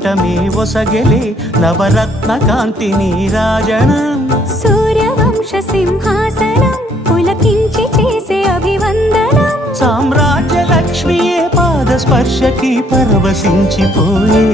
కూటమి ఒసగెలే నవరత్న కాంతి నీరాజనం సూర్యవంశ సింహాసనం పులకించి చేసే అభివందనం సామ్రాజ్య లక్ష్మియే పాద స్పర్శకి పరవశించిపోయే